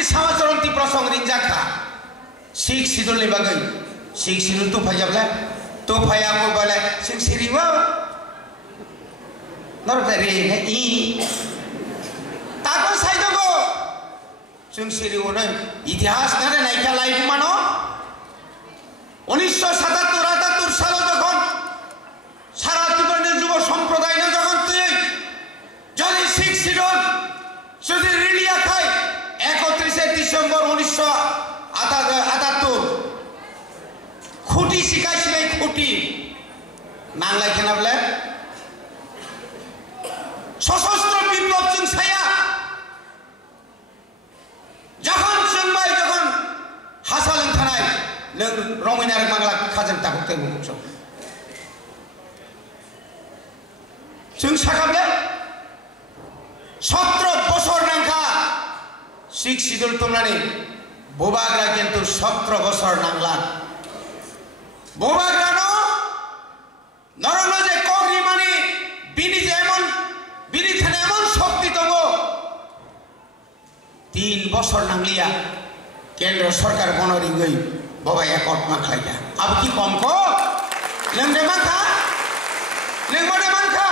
आइनगिरि समाचरन्ति प्रसंग रिंजाखा सिख सिदुलनि बागै सिख सिदुल तो फायाब्ला तो फायाबो बालाय सिख सिरिवा नरदारि ने इ ताको साइदगो जों सिरिवनो इतिहास नारे नायखा लाइफ मानो 1977-78 साल যখন সারা ত্রিপুরার যুব সম্প্রদায় যখন তুই যদি শিখ সিডন যদি রিলিয়া খায় 31 ডিসেম্বর 1978 খুঁটি শিখাইছিলেন খুঁটি বাংলায় কেনা বলে সশস্ত্র বিপ্লব जों ছায়া যখন जोंबाय যখন হাসালেন থানায় রমইনার বাংলা খাজেন তাকতে মুখছ जों সাকাবলে 17 বছর নাঙ্কা শিখ সিদুল তোমরানি বোবাগ্রা কিন্তু 17 বছর নাংলা বোবাগ্রানো নরনো যে কগরি মানি বিনি যে এমন বিনি থানে এমন শক্তি দङ 3 বছর নাংলিয়া কেন্দ্র সরকার বনরিঙ্গই বাবা একট মাখাইয়া আব কি কম কো লেংদে মাখা লেংবদে মাখা